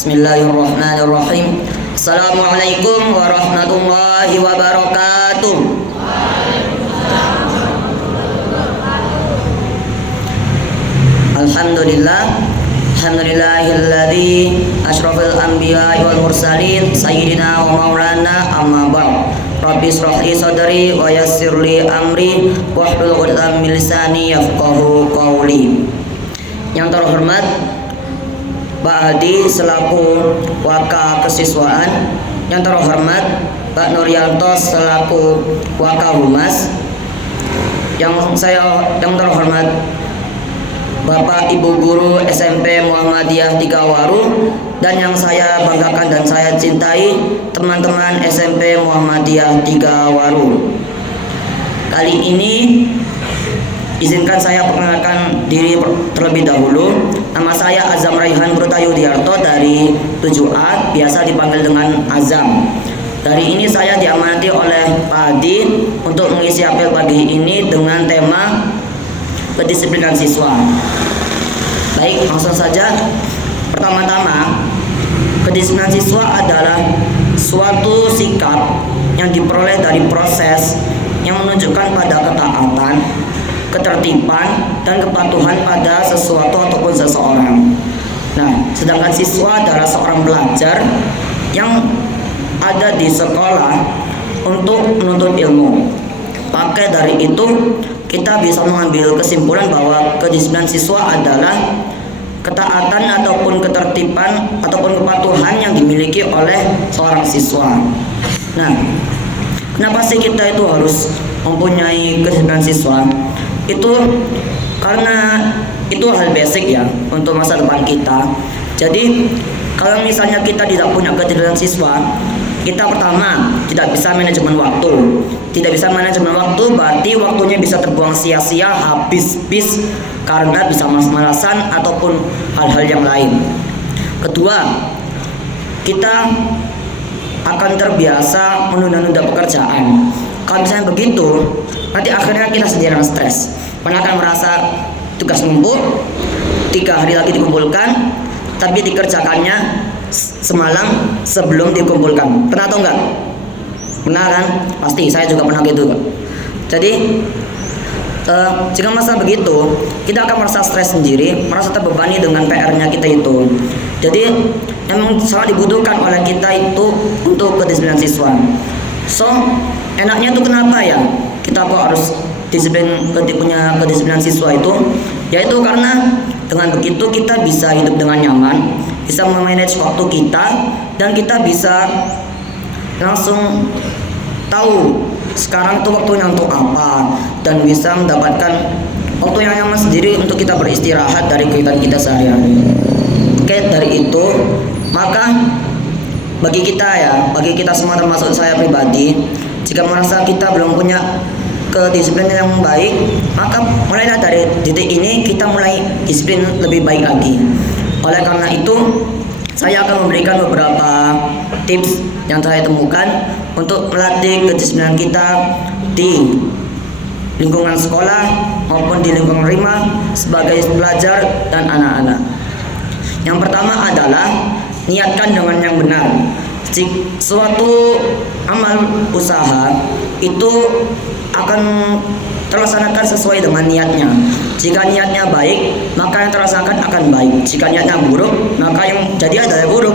Bismillahirrahmanirrahim. Assalamualaikum warahmatullahi wabarakatuh. Alhamdulillahilladzi asyrafal anbiya'i wal mursalin sayyidina wa maulana amma ba'd. Rabbi shrah li sadri wa yassir li amri wahlul 'uqdatam min lisani yafqahu qawli. Yang terhormat Pak Hadi selaku Waka Kesiswaan, yang terhormat Pak Nuryanto selaku Waka Humas, yang terhormat Bapak Ibu Guru SMP Muhammadiyah Tigawaru, dan yang saya banggakan dan saya cintai teman-teman SMP Muhammadiyah Tigawaru. Kali ini izinkan saya perkenalkan diri terlebih dahulu. Nama saya Azam Raihan Brutayudiarto dari 7A, biasa dipanggil dengan Azam. Hari ini saya diamanati oleh Pak Hadi untuk mengisi apel pagi ini dengan tema kedisiplinan siswa. Baik, langsung saja. Pertama-tama, kedisiplinan siswa adalah suatu sikap yang diperoleh dari proses yang menunjukkan pada ketaatan, ketertiban, dan kepatuhan pada sesuatu ataupun seseorang. Nah, sedangkan siswa adalah seorang pelajar yang ada di sekolah untuk menuntut ilmu. Maka dari itu, kita bisa mengambil kesimpulan bahwa kedisiplinan siswa adalah ketaatan ataupun ketertiban ataupun kepatuhan yang dimiliki oleh seorang siswa. Nah, kenapa sih kita itu harus mempunyai kedisiplinan siswa? Itu karena itu hal basic ya untuk masa depan kita. Jadi kalau misalnya kita tidak punya kedisiplinan siswa, kita pertama tidak bisa manajemen waktu. Tidak bisa manajemen waktu berarti waktunya bisa terbuang sia-sia, habis karena bisa malas-malasan ataupun hal-hal yang lain. Kedua, kita akan terbiasa menunda-nunda pekerjaan. Kalau misalnya begitu, nanti akhirnya kita sendiri yang stres. Karena akan merasa tugas numpuk, 3 hari lagi dikumpulkan, tapi dikerjakannya semalam sebelum dikumpulkan. Pernah atau enggak? Pernah kan? Pasti, saya juga pernah gitu. Jadi jika masa begitu, kita akan merasa stres sendiri, merasa terbebani dengan PR-nya kita itu. Jadi memang sangat dibutuhkan oleh kita itu untuk kedisiplinan siswa. So, enaknya itu kenapa ya kita kok harus punya kedisiplinan siswa itu? Yaitu karena dengan begitu kita bisa hidup dengan nyaman, bisa memanage waktu kita, dan kita bisa langsung tahu sekarang itu waktunya untuk apa, dan bisa mendapatkan waktu yang nyaman sendiri untuk kita beristirahat dari kegiatan kita sehari-hari. Oke, dari itu maka bagi kita semua termasuk saya pribadi, jika merasa kita belum punya kedisiplinan yang baik, maka mulailah dari titik ini kita mulai disiplin lebih baik lagi. Oleh karena itu, saya akan memberikan beberapa tips yang saya temukan untuk melatih kedisiplinan kita di lingkungan sekolah maupun di lingkungan rumah sebagai pelajar dan anak-anak. Yang pertama adalah niatkan dengan yang benar. Suatu amal usaha itu akan terlaksanakan sesuai dengan niatnya. Jika niatnya baik, maka yang terlaksanakan akan baik. Jika niatnya buruk, maka yang jadi adalah buruk.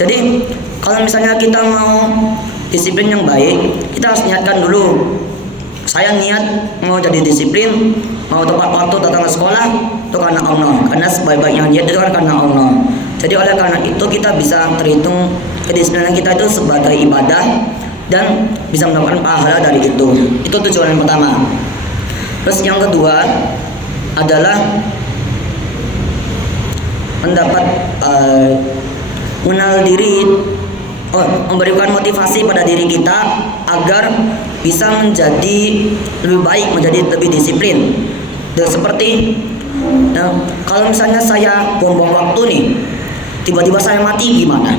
Jadi kalau misalnya kita mau disiplin yang baik, kita harus niatkan dulu. Saya niat mau jadi disiplin, mau tepat waktu datang ke sekolah, itu karena Allah. Karena sebaik-baiknya niat itu kan karena Allah. Jadi oleh karena itu kita bisa terhitung kedisiplinan kita itu sebagai ibadah dan bisa mendapatkan pahala dari itu. Itu tujuan yang pertama. Terus yang kedua adalah mendapat mengenal diri, memberikan motivasi pada diri kita agar bisa menjadi lebih baik, menjadi lebih disiplin. Dan seperti kalau misalnya saya buang-buang waktu nih, tiba-tiba saya mati gimana?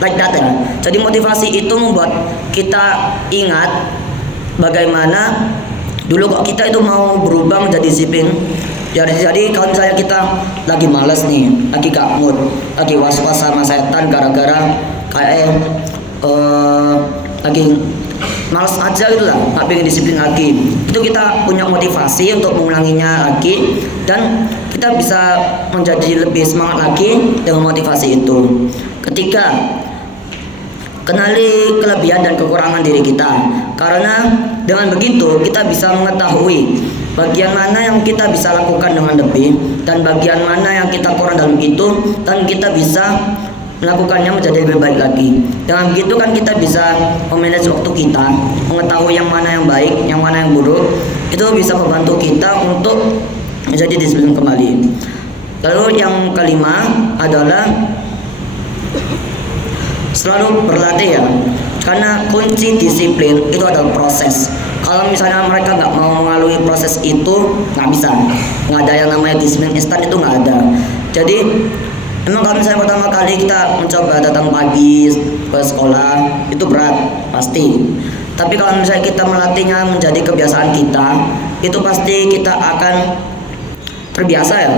Like that ya. Jadi motivasi itu membuat kita ingat bagaimana dulu kok kita itu mau berubah menjadi disiplin, Jadi kalau misalnya kita lagi males nih, lagi gak mood, lagi was-was sama setan gara-gara kayak lagi males aja gitu lah, nggak pengen disiplin lagi, itu kita punya motivasi untuk mengulanginya lagi, dan kita bisa menjadi lebih semangat lagi dengan motivasi itu. Ketika kenali kelebihan dan kekurangan diri kita, karena dengan begitu kita bisa mengetahui bagian mana yang kita bisa lakukan dengan lebih dan bagian mana yang kita kurang dalam itu, dan kita bisa melakukannya menjadi lebih baik lagi. Dengan begitu kan kita bisa memanage waktu kita, mengetahui yang mana yang baik, yang mana yang buruk. Itu bisa membantu kita untuk menjadi disiplin kembali. Lalu yang kelima adalah selalu berlatih ya, karena kunci disiplin itu adalah proses. Kalau misalnya mereka nggak mau melalui proses itu, nggak bisa, nggak ada yang namanya disiplin instan, itu nggak ada. Jadi emang kalau misalnya pertama kali kita mencoba datang pagi ke sekolah, itu berat pasti. Tapi kalau misalnya kita melatihnya menjadi kebiasaan kita, itu pasti kita akan terbiasa ya,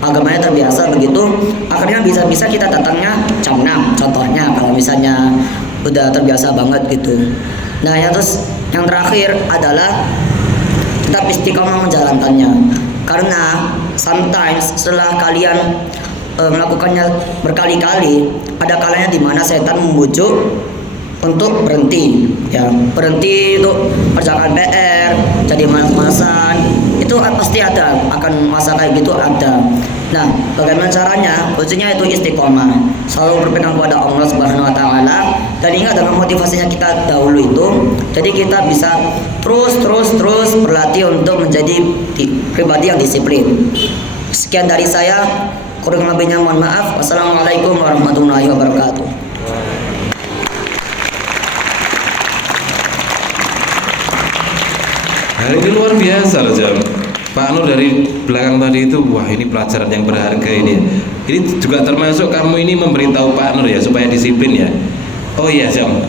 agamanya terbiasa, begitu akhirnya bisa-bisa kita datangnya jam 6 contohnya, kalau misalnya udah terbiasa banget gitu. Nah ya, terus yang terakhir adalah kita istiqomah menjalankannya, karena sometimes setelah kalian melakukannya berkali-kali, ada kalanya dimana setan membujuk untuk berhenti ya, berhenti untuk kerjakan PR, jadi malas-malasan, itu pasti ada, akan masa kayak gitu ada. Nah, bagaimana caranya? Kuncinya itu istiqomah, selalu berpegang kepada Allah Subhanahu wa taala, dan ingat dengan motivasinya kita dahulu itu, jadi kita bisa terus berlatih untuk menjadi pribadi yang disiplin. Sekian dari saya, kurang lebihnya mohon maaf. Wassalamualaikum warahmatullahi wabarakatuh. Hari ini luar biasa loh Jam. Pak Nur dari belakang tadi itu, wah ini pelajaran yang berharga ini. Ini juga termasuk kamu ini memberitahu Pak Nur ya supaya disiplin ya. Oh iya Jam,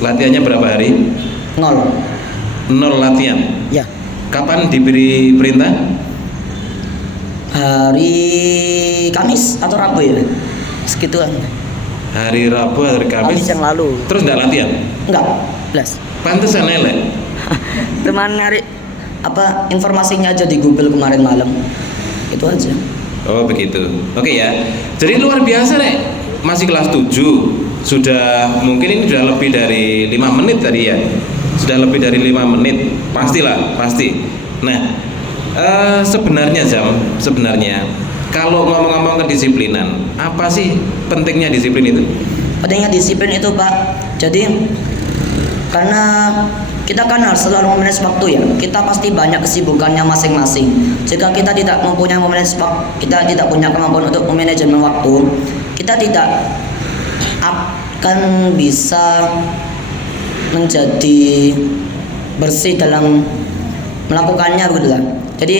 latihannya berapa hari? 0 latihan. Ya. Kapan diberi perintah? Hari Kamis atau Rabu ya, segituan. Hari Rabu, hari Kamis. Yang lalu. Terus nggak latihan? Enggak, belas. Pantesan elek. Teman nyari apa informasinya aja di Google kemarin malam, itu aja. Oh begitu. Oke ya. Jadi luar biasa nih. Masih kelas 7. Sudah mungkin ini sudah lebih dari 5 menit tadi ya. Sudah lebih dari 5 menit. Pastilah, pasti. Nah, sebenarnya kalau ngomong-ngomong kedisiplinan, apa sih pentingnya disiplin itu? Pentingnya disiplin itu Pak, jadi karena kita kan harus selalu memanage waktu ya. Kita pasti banyak kesibukannya masing-masing. Jika kita tidak mempunyai kita tidak punya kemampuan untuk memanajemen waktu, kita tidak akan bisa menjadi bersih dalam melakukannya begitu lah. Jadi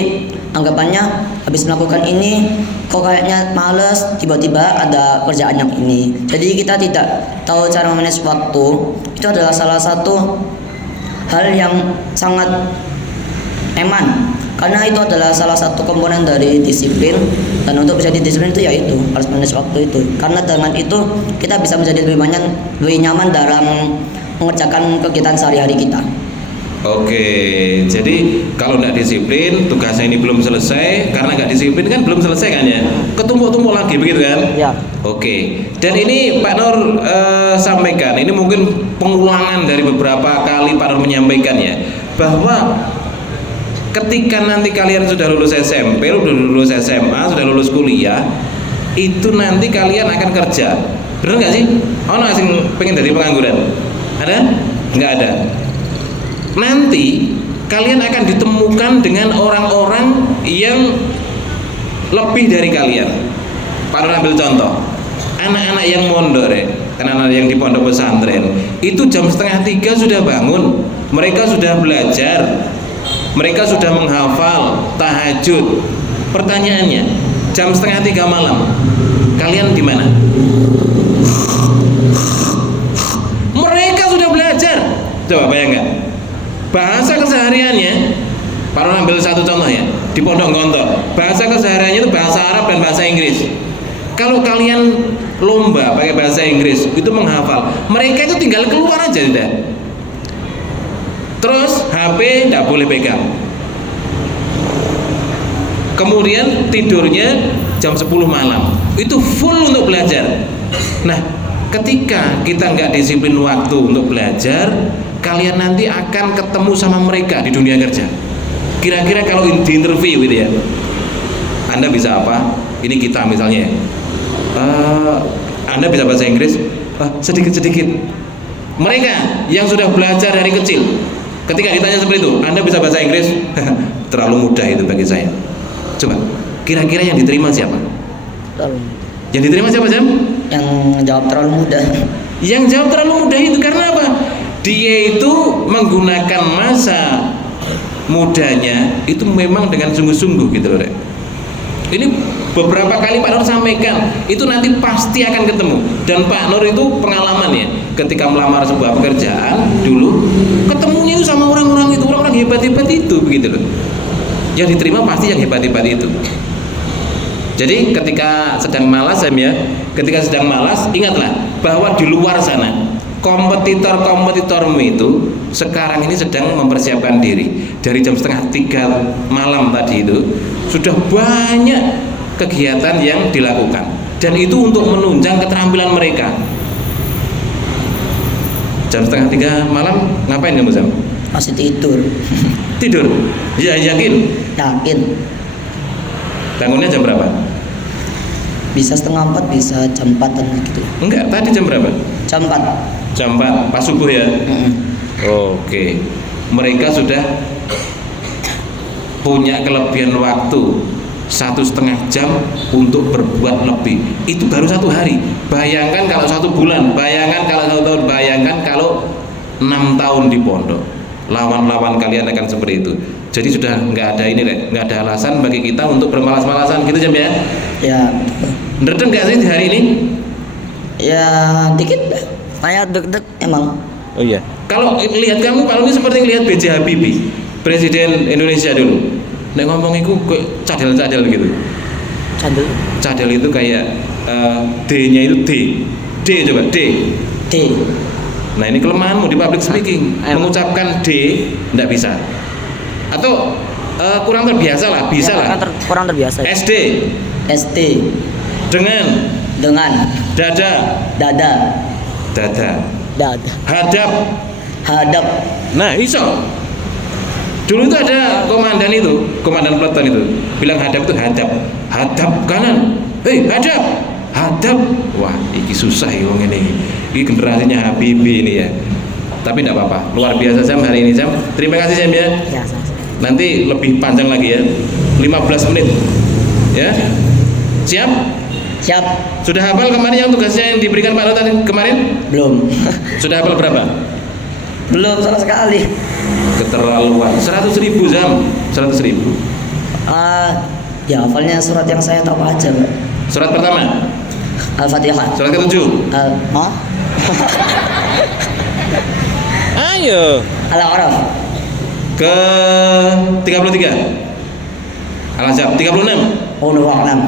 anggapannya habis melakukan ini kok kayaknya males, tiba-tiba ada kerjaan yang ini. Jadi kita tidak tahu cara memanage waktu. Itu adalah salah satu hal yang sangat eman, karena itu adalah salah satu komponen dari disiplin. Dan untuk bisa disiplin itu yaitu harus manage waktu itu, karena dengan itu kita bisa menjadi lebih nyaman dalam mengerjakan kegiatan sehari-hari kita. Oke, jadi kalau nggak disiplin, tugasnya ini belum selesai. Karena nggak disiplin kan belum selesai kan ya, ketumpuk-tumpuk lagi begitu kan Ya. Oke, dan ini Pak Nur sampaikan, ini mungkin pengulangan dari beberapa kali Pak Nur menyampaikan ya, bahwa ketika nanti kalian sudah lulus SMP, sudah lulus SMA, sudah lulus kuliah, itu nanti kalian akan kerja. Bener nggak sih? Oh, asing pengen jadi pengangguran? Ada? Nggak ada. Nanti kalian akan ditemukan dengan orang-orang yang lebih dari kalian. Pak Nur ambil contoh, anak-anak yang mondok ya, anak-anak yang di pondok pesantren itu jam 2:30 sudah bangun, mereka sudah belajar, mereka sudah menghafal tahajud. Pertanyaannya, jam 2:30 malam kalian di mana? Mereka sudah belajar. Coba bayangkan, bahasa kesehariannya Pak Nur ambil satu contoh ya, di Pondok Gontor. Bahasa kesehariannya itu bahasa Arab dan bahasa Inggris. Kalau kalian lomba pakai bahasa Inggris itu menghafal, mereka itu tinggal keluar aja udah. Terus HP tidak boleh pegang. Kemudian tidurnya jam 10 malam. Itu full untuk belajar. Nah, ketika kita nggak disiplin waktu untuk belajar, kalian nanti akan ketemu sama mereka di dunia kerja. Kira-kira kalau di interview gitu ya, Anda bisa apa? Ini kita misalnya. Anda bisa bahasa Inggris? Sedikit-sedikit. Mereka yang sudah belajar dari kecil, ketika ditanya seperti itu, Anda bisa bahasa Inggris? Terlalu mudah itu bagi saya. Coba, kira-kira yang diterima siapa? Yang diterima siapa, Jam? Yang jawab terlalu mudah. Yang jawab terlalu mudah itu karena apa? Dia itu menggunakan masa mudanya itu memang dengan sungguh-sungguh gitu loh, Rek. Ini beberapa kali Pak Nur sampaikan, itu nanti pasti akan ketemu. Dan Pak Nur itu pengalaman ya, ketika melamar sebuah pekerjaan dulu, ketemunya itu sama orang-orang itu, orang-orang hebat-hebat itu begitu loh. Yang diterima pasti yang hebat-hebat itu. Jadi ketika sedang malas ya, ketika sedang malas, ingatlah bahwa di luar sana kompetitor-kompetitormu itu sekarang ini sedang mempersiapkan diri. Dari jam 2:30 malam tadi itu sudah banyak kegiatan yang dilakukan, dan itu untuk menunjang keterampilan mereka. Jam 2:30 malam ngapain kamu, Sam? Masih tidur. Tidur? Ya, yakin? Yakin. Bangunnya jam berapa? Bisa 3:30, bisa jam 4-an gitu. Enggak, tadi jam berapa? Jam 4. Jam 4, pas subuh ya? Oke. Mereka sudah punya kelebihan waktu 1,5 jam untuk berbuat lebih. Itu baru 1 hari. Bayangkan kalau 1 bulan, bayangkan kalau 1 tahun, bayangkan kalau 6 tahun di pondok. Lawan-lawan kalian akan seperti itu. Jadi sudah nggak ada ini, nggak ada alasan bagi kita untuk bermalas-malasan gitu, Jam ya? Ya. Ndredeg nggak sih di hari ini? Ya dikit. Kayak deg-deg emang. Oh iya. Kalau lihat kamu, kalau ini seperti lihat B.J. Habibie, Presiden Indonesia dulu. Nek ngomong itu cadel-cadel gitu. Cadel. Cadel itu kayak D-nya itu D. D coba D. D. Nah ini kelemahanmu di public speaking. Mengucapkan D enggak bisa. Atau kurang terbiasa lah, bisa lah. Kurang terbiasa. SD. SD. Dengan. Dada. Dada. Hadap. Nah iso. Dulu itu ada komandan peleton itu bilang hadap itu hadap kanan. Hadap. Wah, ini susah ya wong ini. Ini generasinya Habibie ini ya. Tapi tidak apa-apa. Luar biasa Sam hari ini Sam. Terima kasih Sam ya. Ya, nanti lebih panjang lagi ya, 15 menit ya. Siap? Siap. Sudah hafal kemarin yang tugasnya yang diberikan Pak Nur tadi kemarin? Belum. Sudah hafal berapa? Belum sama sekali. Keterlaluan. 100.000 Zam. 100.000. Ya hafalnya surat yang saya tahu aja, Mbak. Surat pertama Al-Fatihah. Surat ke-7 Ayo. Al-A'raf. Ke 33 Al-Ahzab 36 Wallahu a'lam.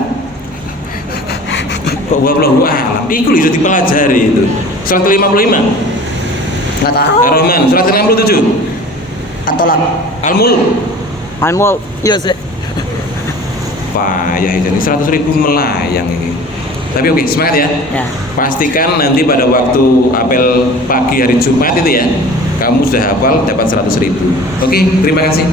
Kok wallahu a'lam? Iku bisa dipelajari itu. Surat ke-55 Enggak tahu. Ar-Rahman. Surat ke-67 At-Tolak. Al-Mulk. Iya sih. Payah ini 100.000 melayang ini. Tapi oke, semangat ya. Ya. Pastikan nanti pada waktu apel pagi hari Jumat itu ya, kamu sudah hafal dapat 100.000. Oke, terima kasih.